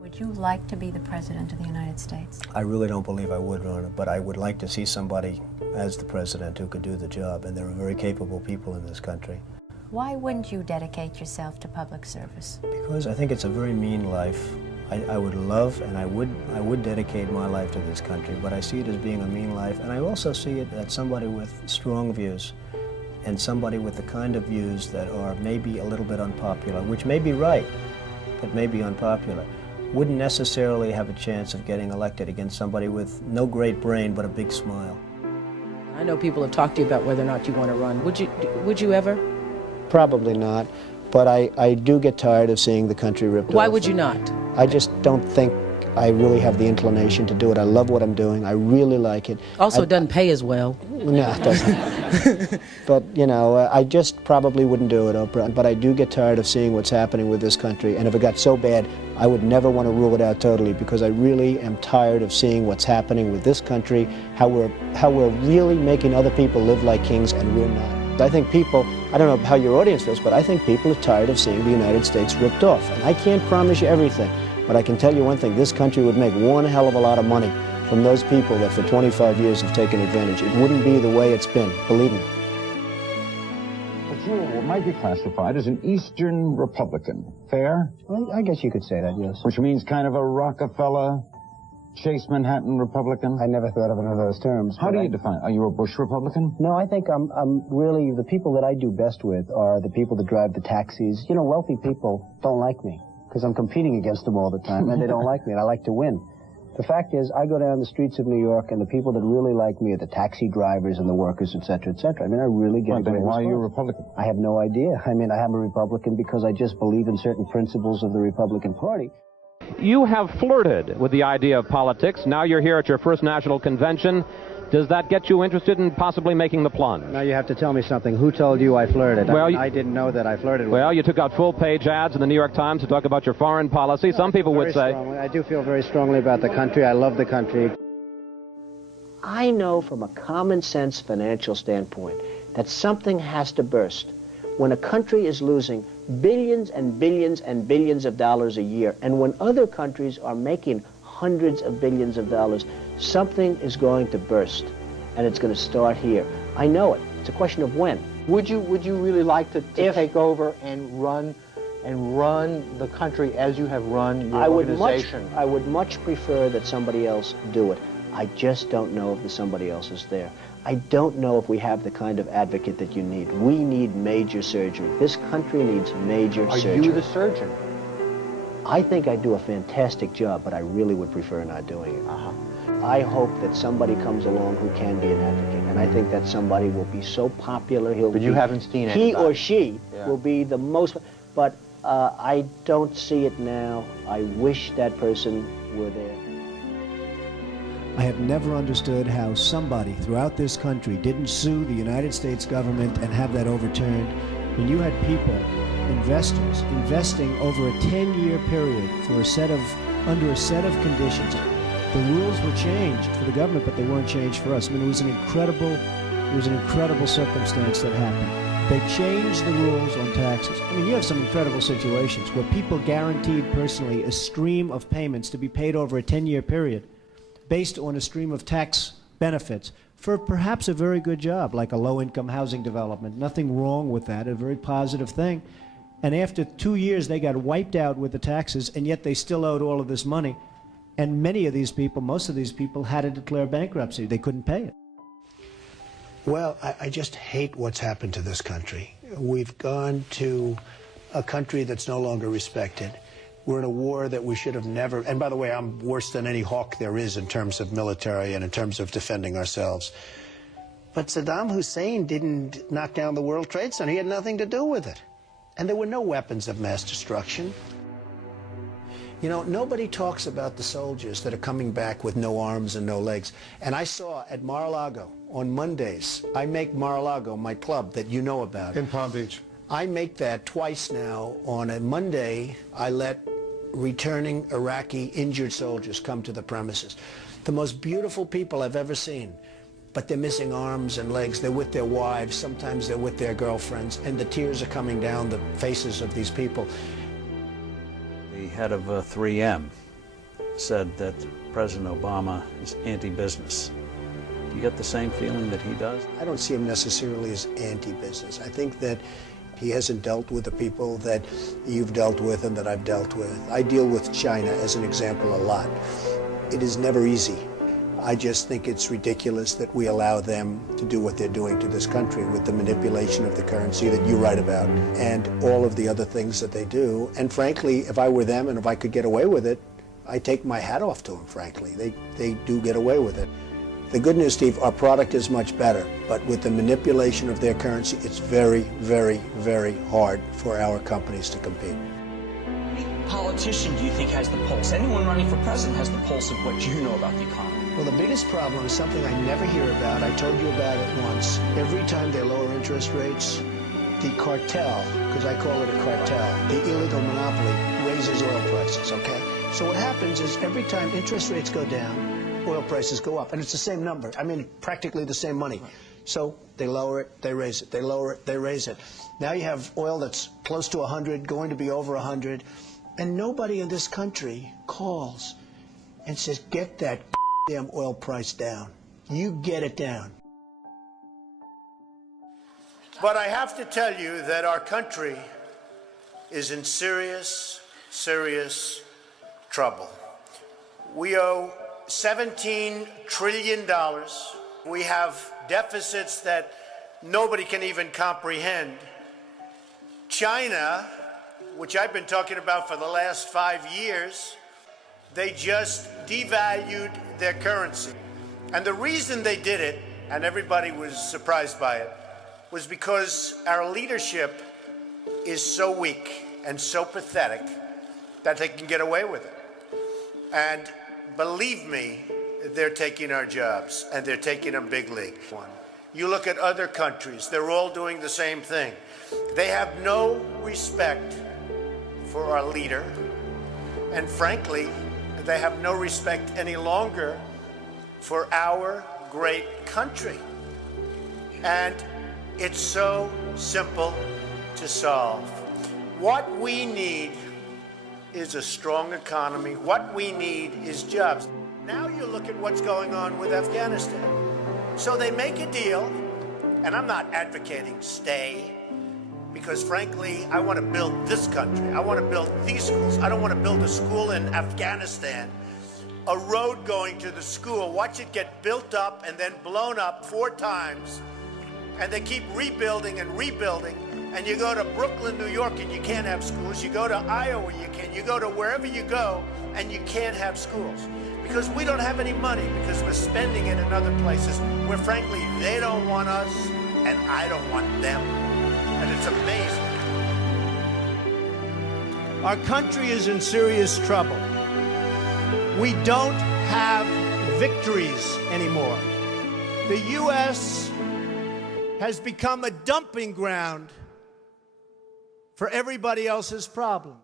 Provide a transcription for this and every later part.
Would you like to be the President of the United States? I really don't believe I would run it, but I would like to see somebody as the President who could do the job, and there are very capable people in this country. Why wouldn't you dedicate yourself to public service? Because I think it's a very mean life. I would love and I would dedicate my life to this country, but I see it as being a mean life, and I also see it as somebody with strong views and somebody with the kind of views that are maybe a little bit unpopular, which may be right, but may be unpopular. Wouldn't necessarily have a chance of getting elected against somebody with no great brain but a big smile. I know people have talked to you about whether or not you want to run. Would you ever? Probably not, but I do get tired of seeing the country ripped off. Why would you not? I just don't think I really have the inclination to do it. I love what I'm doing. I really like it. Also, it doesn't pay as well. No, it doesn't. But, you know, I just probably wouldn't do it, Oprah. But I do get tired of seeing what's happening with this country. And if it got so bad, I would never want to rule it out totally, because I really am tired of seeing what's happening with this country, how we're really making other people live like kings and we're not. I think people, I don't know how your audience feels, but I think people are tired of seeing the United States ripped off. And I can't promise you everything, but I can tell you one thing, this country would make one hell of a lot of money from those people that for 25 years have taken advantage. It wouldn't be the way it's been, believe me. But you might be classified as an Eastern Republican. Fair? Well, I guess you could say that, yes. Which means kind of a Rockefeller, Chase Manhattan Republican? I never thought of it in those terms. How do you define it? Are you a Bush Republican? No, I think I'm really, the people that I do best with are the people that drive the taxis. You know, wealthy people don't like me because I'm competing against them all the time, and they don't like me, and I like to win. The fact is, I go down the streets of New York, and the people that really like me are the taxi drivers and the workers, et cetera, et cetera. I mean, I really get a great response. Why are you a Republican? I have no idea. I mean, I am a Republican because I just believe in certain principles of the Republican Party. You have flirted with the idea of politics. Now you're here at your first national convention. Does that get you interested in possibly making the plunge? Now you have to tell me something. Who told you I flirted? Well, I didn't know that I flirted with. Well, you took out full-page ads in the New York Times to talk about your foreign policy. Some people would say... I do feel very strongly about the country. I love the country. I know from a common-sense financial standpoint that something has to burst. When a country is losing billions and billions and billions of dollars a year, and when other countries are making hundreds of billions of dollars, something is going to burst, and it's going to start here. I know it. It's a question of when. Would you really like to take over and run the country as you have run your organization? I would much prefer that somebody else do it. I just don't know if the somebody else is there. I don't know if we have the kind of advocate that you need. We need major surgery. This country needs major surgery. Are you the surgeon? I think I do a fantastic job, but I really would prefer not doing it. I hope that somebody comes along who can be an advocate, and I think that somebody will be so popular. But you haven't seen anybody. He or she will be the most, but I don't see it now. I wish that person were there. I have never understood how somebody throughout this country didn't sue the United States government and have that overturned when you had people, investors, investing over a 10-year period for under a set of conditions. The rules were changed for the government, but they weren't changed for us. I mean, it was an incredible circumstance that happened. They changed the rules on taxes. I mean, you have some incredible situations where people guaranteed personally a stream of payments to be paid over a 10-year period based on a stream of tax benefits for perhaps a very good job, like a low-income housing development. Nothing wrong with that, a very positive thing. And after 2 years, they got wiped out with the taxes, and yet they still owed all of this money. And many of these people, most of these people, had to declare bankruptcy. They couldn't pay it. Well, I just hate what's happened to this country. We've gone to a country that's no longer respected. We're in a war that we should have never, and by the way, I'm worse than any hawk there is in terms of military and in terms of defending ourselves. But Saddam Hussein didn't knock down the World Trade Center. He had nothing to do with it. And there were no weapons of mass destruction. You know, nobody talks about the soldiers that are coming back with no arms and no legs. And I saw at Mar-a-Lago on Mondays, I make Mar-a-Lago my club that you know about. In Palm Beach. I make that twice now. On a Monday, I let returning Iraqi injured soldiers come to the premises. The most beautiful people I've ever seen, but they're missing arms and legs. They're with their wives. Sometimes they're with their girlfriends, and the tears are coming down the faces of these people. The head of 3M said that President Obama is anti-business. Do you get the same feeling that he does? I don't see him necessarily as anti-business. I think that he hasn't dealt with the people that you've dealt with and that I've dealt with. I deal with China, as an example, a lot. It is never easy. I just think it's ridiculous that we allow them to do what they're doing to this country with the manipulation of the currency that you write about and all of the other things that they do. And frankly, if I were them and if I could get away with it, I take my hat off to them, frankly. They do get away with it. The good news, Steve, our product is much better, but with the manipulation of their currency, it's very, very, very hard for our companies to compete. Any politician do you think has the pulse? Anyone running for president has the pulse of what you know about the economy? Well, the biggest problem is something I never hear about. I told you about it once. Every time they lower interest rates, the cartel, because I call it a cartel, the illegal monopoly, raises oil prices, okay? So what happens is every time interest rates go down, oil prices go up, and it's the same number. I mean, practically the same money. Right. So they lower it, they raise it. They lower it, they raise it. Now you have oil that's close to 100, going to be over 100, and nobody in this country calls and says, get that damn oil price down. You get it down. But I have to tell you that our country is in serious, serious trouble. We owe $17 trillion. We have deficits that nobody can even comprehend. China, which I've been talking about for the last 5 years, they just devalued their currency. And the reason they did it, and everybody was surprised by it, was because our leadership is so weak and so pathetic that they can get away with it. And believe me, they're taking our jobs, and they're taking them big league. You look at other countries, they're all doing the same thing. They have no respect for our leader, and frankly, they have no respect any longer for our great country. And it's so simple to solve. What we need is a strong economy. What we need is jobs. Now you look at what's going on with Afghanistan. So they make a deal, and I'm not advocating stay, because frankly, I want to build this country. I want to build these schools. I don't want to build a school in Afghanistan, a road going to the school, watch it get built up and then blown up 4 times, and they keep rebuilding and rebuilding. And you go to Brooklyn, New York, and you can't have schools. You go to Iowa, you can. You go to wherever you go, and you can't have schools. Because we don't have any money, because we're spending it in other places where, frankly, they don't want us, and I don't want them. And it's amazing. Our country is in serious trouble. We don't have victories anymore. The U.S. has become a dumping ground for everybody else's problems.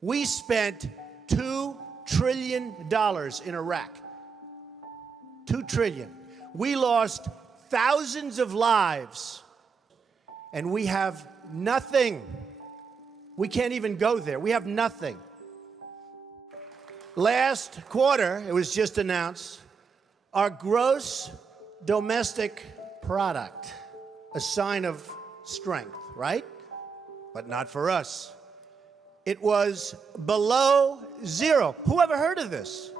We spent $2 trillion in Iraq. $2 trillion. We lost thousands of lives, and we have nothing. We can't even go there. We have nothing. Last quarter, it was just announced, our gross domestic product, a sign of strength, right? But not for us. It was below 0. Who ever heard of this?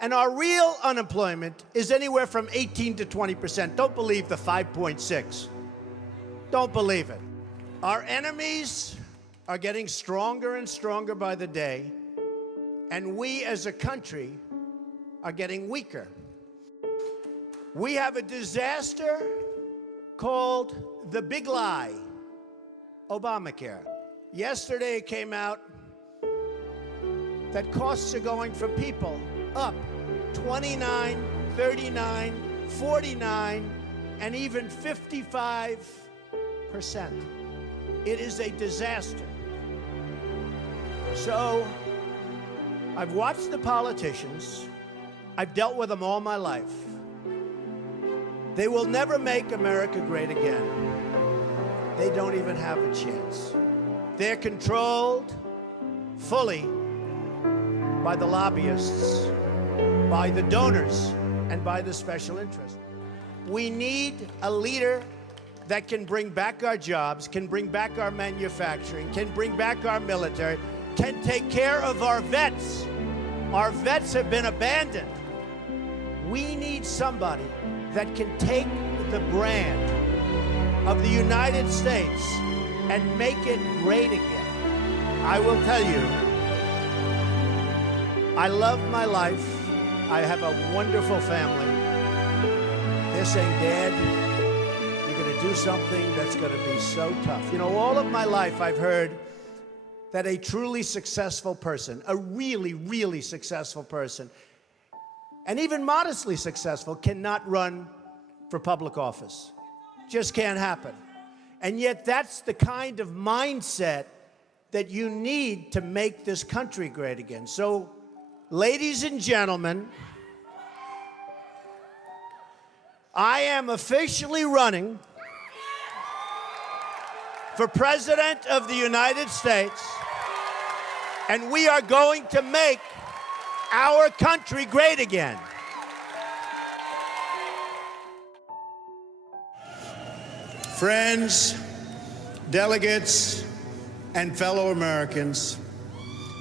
And our real unemployment is anywhere from 18 to 20%. Don't believe the 5.6. Don't believe it. Our enemies are getting stronger and stronger by the day, and we as a country are getting weaker. We have a disaster called the big lie, Obamacare. Yesterday it came out that costs are going for people up 29, 39, 49, and even 55%. It is a disaster. So I've watched the politicians. I've dealt with them all my life. They will never make America great again. They don't even have a chance. They're controlled fully by the lobbyists, by the donors, and by the special interests. We need a leader that can bring back our jobs, can bring back our manufacturing, can bring back our military, can take care of our vets. Our vets have been abandoned. We need somebody that can take the brand of the United States and make it great again. I will tell you, I love my life. I have a wonderful family. They're saying, Dad, you're going to do something that's going to be so tough. You know, all of my life I've heard that a truly successful person, a really, really successful person, and even modestly successful, cannot run for public office. Just can't happen. And yet that's the kind of mindset that you need to make this country great again. So, ladies and gentlemen, I am officially running for President of the United States, and we are going to make our country great again. Friends, delegates, and fellow Americans,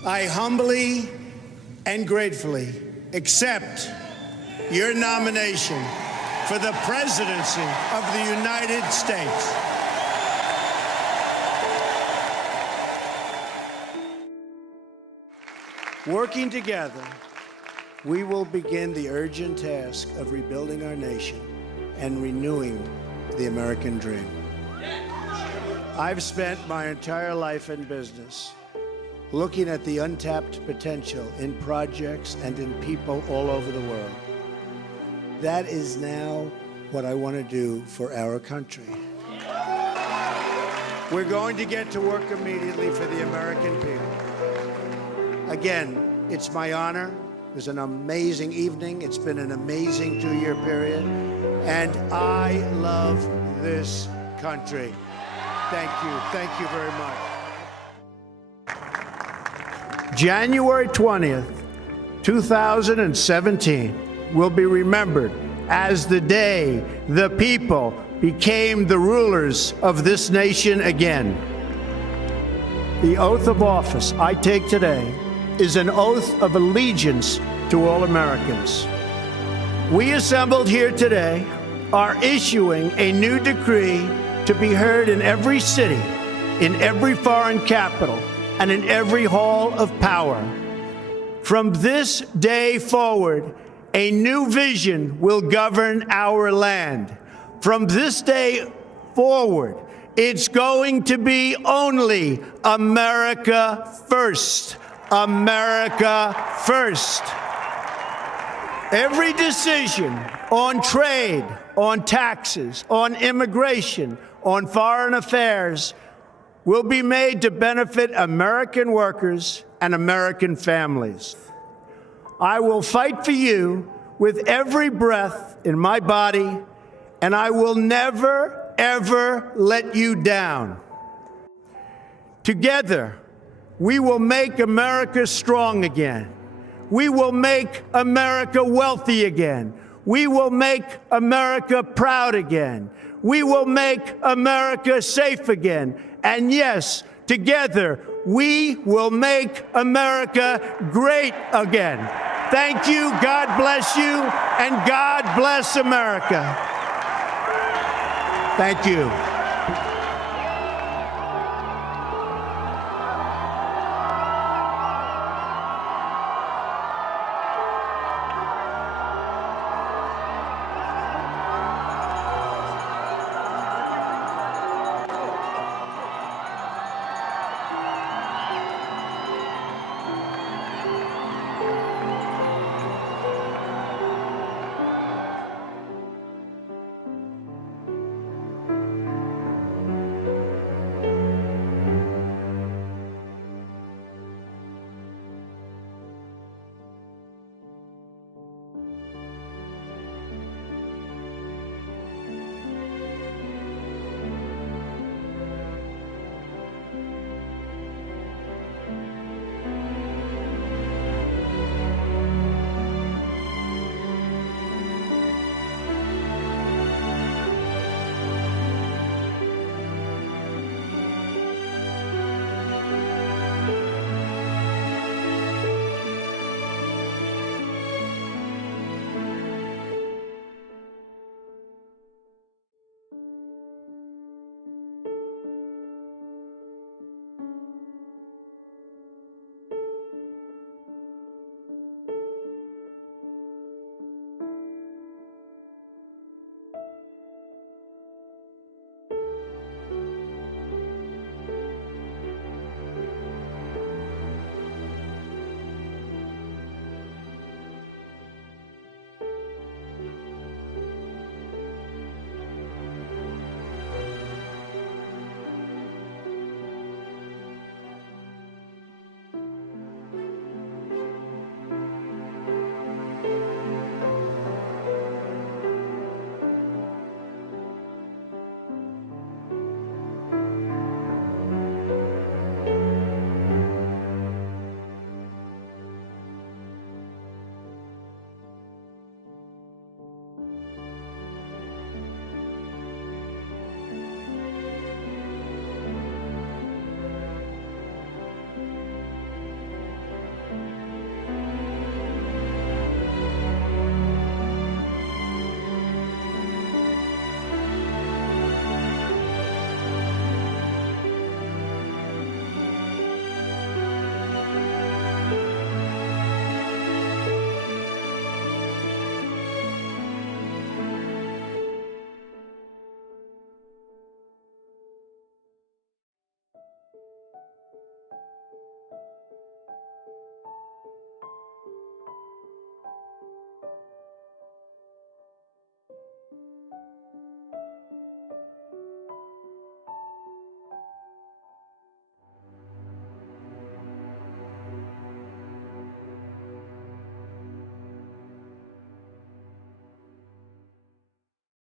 I humbly and gratefully accept your nomination for the presidency of the United States. Working together, we will begin the urgent task of rebuilding our nation and renewing the American dream. I've spent my entire life in business looking at the untapped potential in projects and in people all over the world. That is now what I want to do for our country. We're going to get to work immediately for the American people. Again, it's my honor. It was an amazing evening. It's been an amazing 2-year period. And I love this country. Thank you. Thank you very much. January 20th, 2017 will be remembered as the day the people became the rulers of this nation again. The oath of office I take today is an oath of allegiance to all Americans. We assembled here today are issuing a new decree to be heard in every city, in every foreign capital, and in every hall of power. From this day forward, a new vision will govern our land. From this day forward, it's going to be only America first. America first. Every decision on trade, on taxes, on immigration, on foreign affairs will be made to benefit American workers and American families. I will fight for you with every breath in my body, and I will never, ever let you down. Together, we will make America strong again. We will make America wealthy again. We will make America proud again. We will make America safe again. And yes, together, we will make America great again. Thank you, God bless you, and God bless America. Thank you.